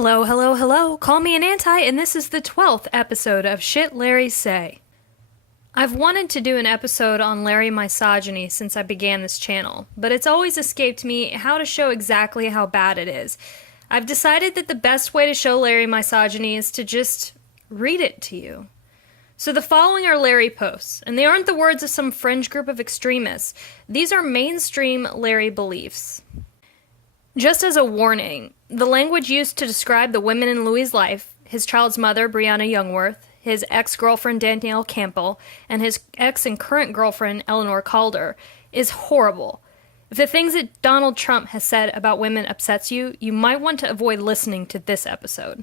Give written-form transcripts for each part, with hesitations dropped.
Hello, hello, hello. Call me an anti, and this is the 12th episode of Shit Larries Say. I've wanted to do an episode on Larrie misogyny since I began this channel, but it's always escaped me how to show exactly how bad it is. I've decided that the best way to show Larrie misogyny is to just read it to you. So the following are Larrie posts, and they aren't the words of some fringe group of extremists. These are mainstream Larrie beliefs. Just as a warning, the language used to describe the women in Louis' life, his child's mother, Briana Jungwirth, his ex-girlfriend, Danielle Campbell, and his ex and current girlfriend, Eleanor Calder, is horrible. If the things that Donald Trump has said about women upsets you, you might want to avoid listening to this episode.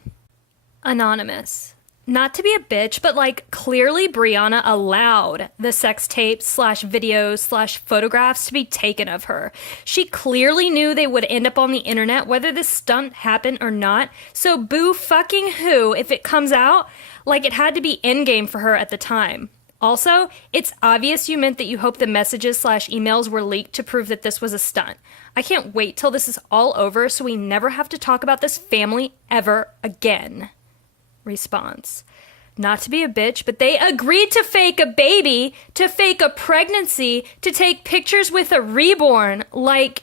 Anonymous. Not to be a bitch, but clearly Briana allowed the sex tapes / videos / photographs to be taken of her. She clearly knew they would end up on the internet whether this stunt happened or not, so boo fucking who if it comes out like it had to be endgame for her at the time. Also, it's obvious you meant that you hope the messages / emails were leaked to prove that this was a stunt. I can't wait till this is all over so we never have to talk about this family ever again. Response. Not to be a bitch, but they agreed to fake a baby, to fake a pregnancy, to take pictures with a reborn. I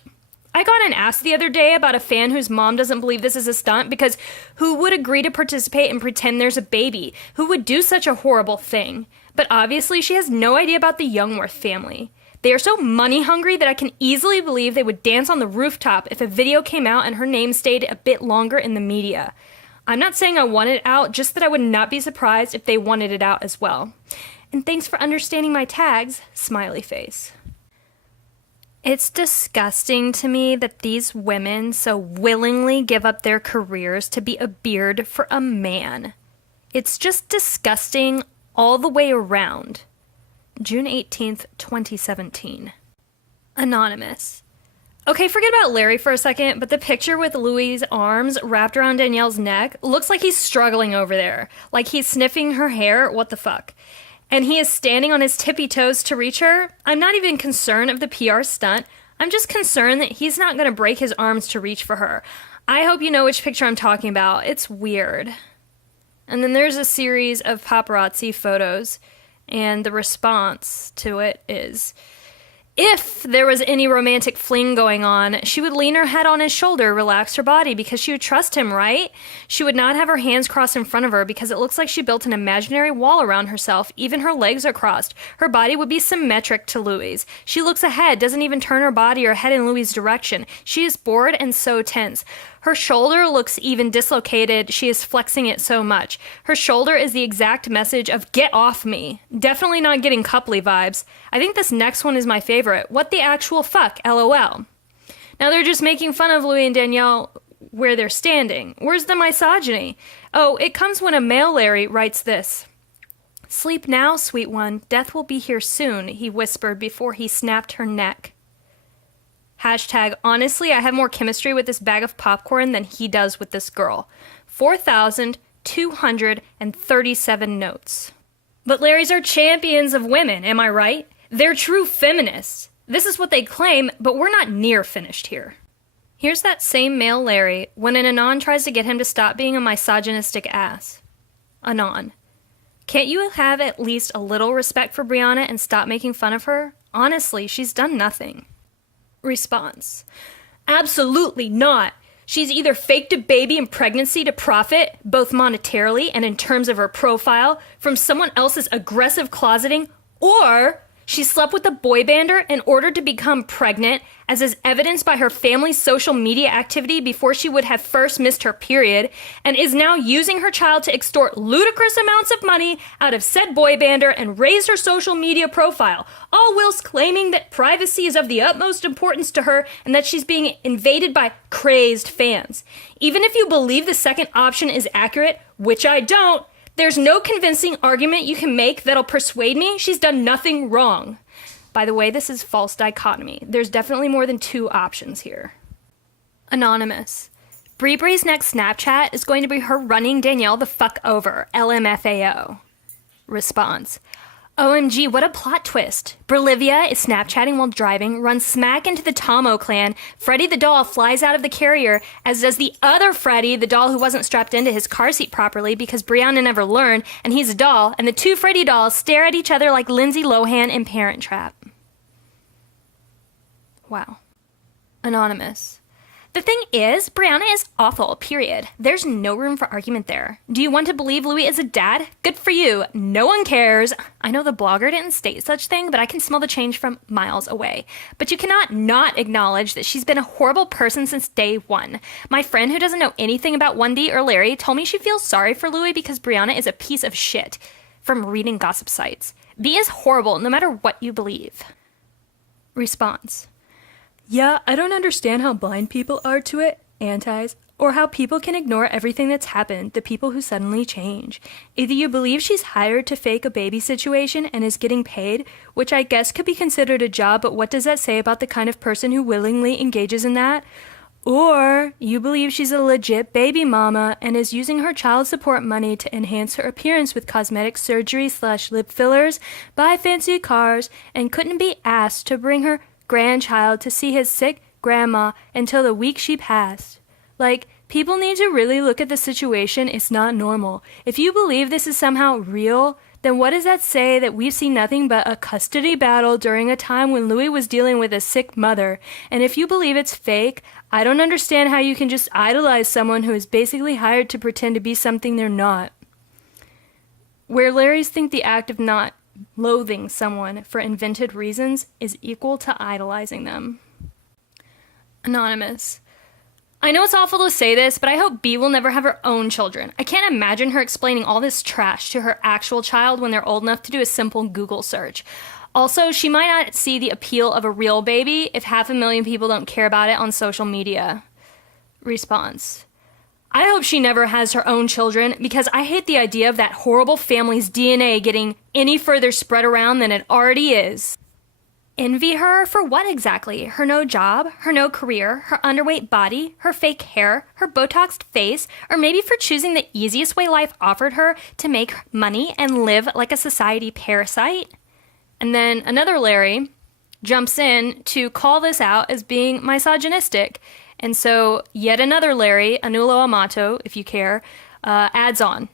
got an ask the other day about a fan whose mom doesn't believe this is a stunt because who would agree to participate and pretend there's a baby? Who would do such a horrible thing? But obviously she has no idea about the Jungwirth family. They are so money hungry that I can easily believe they would dance on the rooftop if a video came out and her name stayed a bit longer in the media. I'm not saying I want it out, just that I would not be surprised if they wanted it out as well. And thanks for understanding my tags, smiley face. It's disgusting to me that these women so willingly give up their careers to be a beard for a man. It's just disgusting all the way around. June 18th, 2017. Anonymous. Okay, forget about Larrie for a second, but the picture with Louis' arms wrapped around Danielle's neck looks like he's struggling over there. Like he's sniffing her hair, what the fuck. And he is standing on his tippy toes to reach her. I'm not even concerned of the PR stunt. I'm just concerned that he's not going to break his arms to reach for her. I hope you know which picture I'm talking about. It's weird. And then there's a series of paparazzi photos, and the response to it is, if there was any romantic fling going on, she would lean her head on his shoulder, relax her body, because she would trust him, right? She would not have her hands crossed in front of her because it looks like she built an imaginary wall around herself. Even her legs are crossed. Her body would be symmetric to Louis'. She looks ahead, doesn't even turn her body or head in Louis' direction. She is bored and so tense. Her shoulder looks even dislocated. She is flexing it so much. Her shoulder is the exact message of get off me. Definitely not getting coupley vibes. I think this next one is my favorite. What the actual fuck, LOL. Now they're just making fun of Louis and Danielle where they're standing. Where's the misogyny? Oh, it comes when a male Larrie writes this. Sleep now, sweet one. Death will be here soon, he whispered before he snapped her neck. Hashtag, honestly, I have more chemistry with this bag of popcorn than he does with this girl. 4,237 notes. But Larries are champions of women, am I right? They're true feminists. This is what they claim, but we're not near finished here. Here's that same male Larrie when an Anon tries to get him to stop being a misogynistic ass. Anon. Can't you have at least a little respect for Briana and stop making fun of her? Honestly, she's done nothing. Response. Absolutely not. She's either faked a baby and pregnancy to profit, both monetarily and in terms of her profile, from someone else's aggressive closeting, or she slept with a boy bander in order to become pregnant, as is evidenced by her family's social media activity before she would have first missed her period, and is now using her child to extort ludicrous amounts of money out of said boy bander and raise her social media profile, all whilst claiming that privacy is of the utmost importance to her and that she's being invaded by crazed fans. Even if you believe the second option is accurate, which I don't, there's no convincing argument you can make that'll persuade me she's done nothing wrong. By the way, this is false dichotomy. There's definitely more than two options here. Anonymous. Bree's next Snapchat is going to be her running Danielle the fuck over. LMFAO. Response. OMG, what a plot twist. Bolivia is Snapchatting while driving, runs smack into the Tomo clan. Freddy the doll flies out of the carrier, as does the other Freddy, the doll who wasn't strapped into his car seat properly because Briana never learned, and he's a doll, and the two Freddy dolls stare at each other like Lindsay Lohan in Parent Trap. Wow. Anonymous. The thing is, Briana is awful, period. There's no room for argument there. Do you want to believe Louis is a dad? Good for you. No one cares. I know the blogger didn't state such thing, but I can smell the change from miles away. But you cannot not acknowledge that she's been a horrible person since day one. My friend who doesn't know anything about 1D or Larrie told me she feels sorry for Louis because Briana is a piece of shit. From reading gossip sites. B is horrible no matter what you believe. Response. Yeah, I don't understand how blind people are to it, antis, or how people can ignore everything that's happened, the people who suddenly change. Either you believe she's hired to fake a baby situation and is getting paid, which I guess could be considered a job, but what does that say about the kind of person who willingly engages in that? Or you believe she's a legit baby mama and is using her child support money to enhance her appearance with cosmetic surgery / lip fillers, buy fancy cars, and couldn't be asked to bring her grandchild to see his sick grandma until the week she passed. Like, people need to really look at the situation. It's not normal. If you believe this is somehow real, then what does that say that we've seen nothing but a custody battle during a time when Louis was dealing with a sick mother? And if you believe it's fake, I don't understand how you can just idolize someone who is basically hired to pretend to be something they're not. Where Larries think the act of not loathing someone for invented reasons is equal to idolizing them. Anonymous. I know it's awful to say this, but I hope B will never have her own children. I can't imagine her explaining all this trash to her actual child when they're old enough to do a simple Google search. Also, she might not see the appeal of a real baby if 500,000 people don't care about it on social media. Response. I hope she never has her own children because I hate the idea of that horrible family's DNA getting any further spread around than it already is. Envy her for what exactly? Her no job, her no career, her underweight body, her fake hair, her Botoxed face, or maybe for choosing the easiest way life offered her to make money and live like a society parasite? And then another Larrie jumps in to call this out as being misogynistic. And so yet another Larrie, Anulo Amato, if you care, adds on.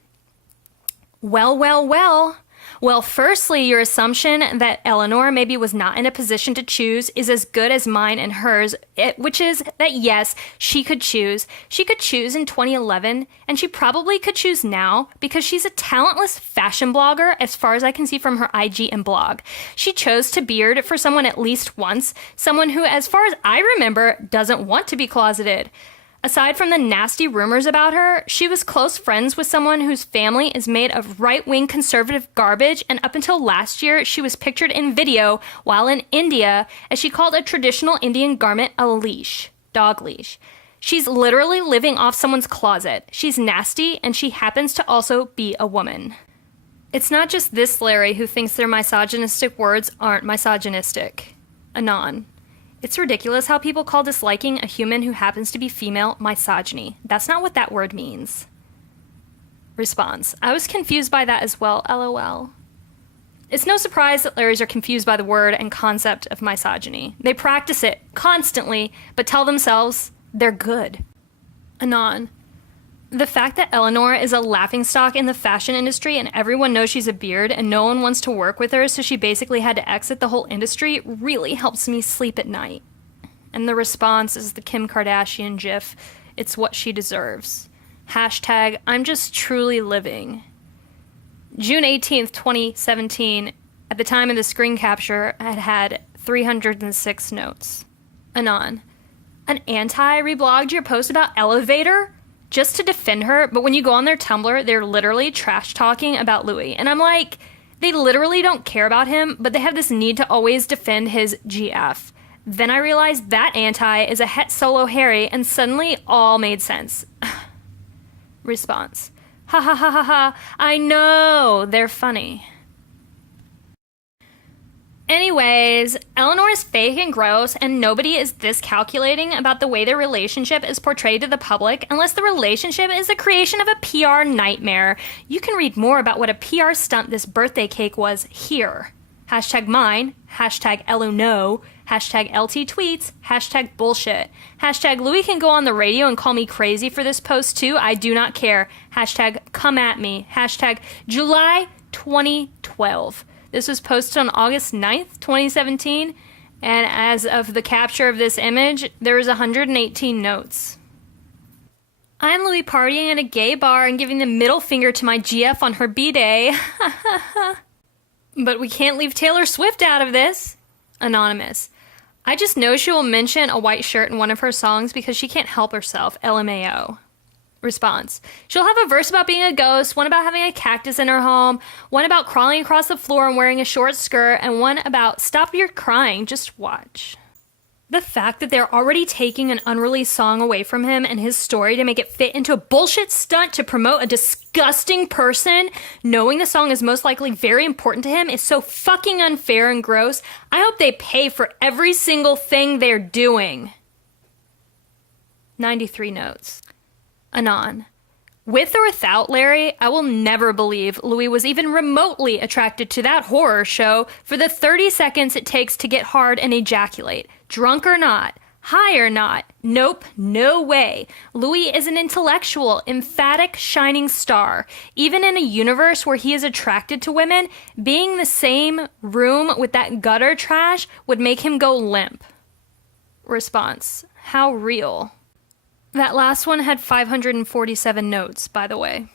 Well, firstly, your assumption that Eleanor maybe was not in a position to choose is as good as mine and hers, which is that yes, she could choose. She could choose in 2011, and she probably could choose now because she's a talentless fashion blogger as far as I can see from her IG and blog. She chose to beard for someone at least once, someone who, as far as I remember, doesn't want to be closeted. Aside from the nasty rumors about her, she was close friends with someone whose family is made of right-wing conservative garbage, and up until last year, she was pictured in video while in India as she called a traditional Indian garment a leash, dog leash. She's literally living off someone's closet. She's nasty, and she happens to also be a woman. It's not just this Larrie who thinks their misogynistic words aren't misogynistic. Anon. It's ridiculous how people call disliking a human who happens to be female misogyny. That's not what that word means. Response. I was confused by that as well, lol. It's no surprise that Larries are confused by the word and concept of misogyny. They practice it constantly, but tell themselves they're good. Anon. The fact that Eleanor is a laughingstock in the fashion industry and everyone knows she's a beard and no one wants to work with her, so she basically had to exit the whole industry, really helps me sleep at night. And the response is the Kim Kardashian gif. It's what she deserves. Hashtag, I'm just truly living. June 18th, 2017, at the time of the screen capture, had 306 notes. Anon. An anti reblogged your post about Elevator? Just to defend her, but when you go on their Tumblr, they're literally trash talking about Louis. And I'm like, they literally don't care about him, but they have this need to always defend his GF. Then I realized that anti is a het solo Harry, and suddenly all made sense. Response. Ha ha ha ha ha, I know, they're funny. Anyways, Eleanor is fake and gross, and nobody is this calculating about the way their relationship is portrayed to the public unless the relationship is the creation of a PR nightmare. You can read more about what a PR stunt this birthday cake was here. #mine, #Eleanor, #LT tweets, #bullshit. Louis can go on the radio and call me crazy for this post too. I do not care. #come at me. #July 2012. This was posted on August 9th, 2017, and as of the capture of this image, there is 118 notes. I'm Louis partying at a gay bar and giving the middle finger to my GF on her B-day. But we can't leave Taylor Swift out of this. Anonymous. I just know she will mention a white shirt in one of her songs because she can't help herself. LMAO. Response. She'll have a verse about being a ghost, one about having a cactus in her home, one about crawling across the floor and wearing a short skirt, and one about stop your crying, just watch. The fact that they're already taking an unreleased song away from him and his story to make it fit into a bullshit stunt to promote a disgusting person, knowing the song is most likely very important to him, is so fucking unfair and gross. I hope they pay for every single thing they're doing. 93 notes. Anon. With or without Larrie, I will never believe Louis was even remotely attracted to that horror show for the 30 seconds it takes to get hard and ejaculate. Drunk or not, high or not, nope, no way. Louis is an intellectual, emphatic, shining star. Even in a universe where he is attracted to women, being in the same room with that gutter trash would make him go limp. Response. How real? That last one had 547 notes, by the way.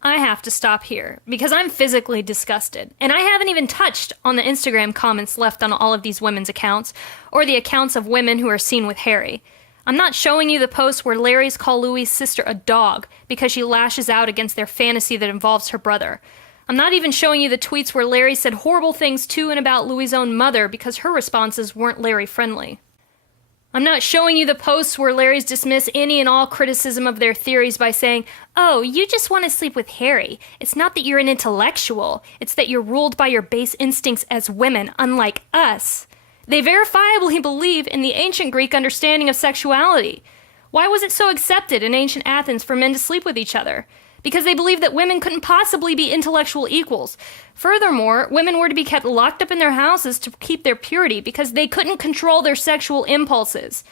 I have to stop here, because I'm physically disgusted, and I haven't even touched on the Instagram comments left on all of these women's accounts, or the accounts of women who are seen with Harry. I'm not showing you the posts where Larry's call Louis' sister a dog because she lashes out against their fantasy that involves her brother. I'm not even showing you the tweets where Larry said horrible things to and about Louis' own mother because her responses weren't Larry-friendly. I'm not showing you the posts where Larry's dismiss any and all criticism of their theories by saying, oh, you just want to sleep with Harry. It's not that you're an intellectual. It's that you're ruled by your base instincts as women, unlike us. They verifiably believe in the ancient Greek understanding of sexuality. Why was it so accepted in ancient Athens for men to sleep with each other? Because they believed that women couldn't possibly be intellectual equals. Furthermore, women were to be kept locked up in their houses to keep their purity because they couldn't control their sexual impulses.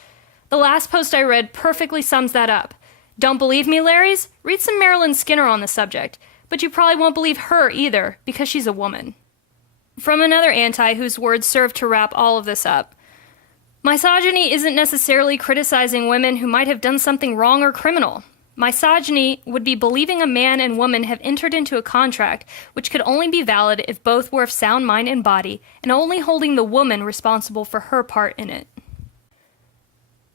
The last post I read perfectly sums that up. Don't believe me, Larries? Read some Marilyn Skinner on the subject. But you probably won't believe her either, because she's a woman. From another anti whose words serve to wrap all of this up. Misogyny isn't necessarily criticizing women who might have done something wrong or criminal. Misogyny would be believing a man and woman have entered into a contract which could only be valid if both were of sound mind and body, and only holding the woman responsible for her part in it.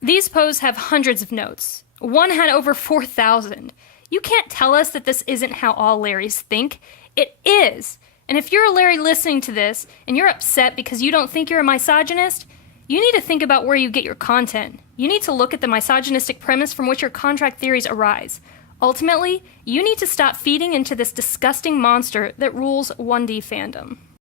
These posts have hundreds of notes. One had over 4,000. You can't tell us that this isn't how all Larries think. It is. And if you're a Larry listening to this, and you're upset because you don't think you're a misogynist, you need to think about where you get your content. You need to look at the misogynistic premise from which your contract theories arise. Ultimately, you need to stop feeding into this disgusting monster that rules 1D fandom.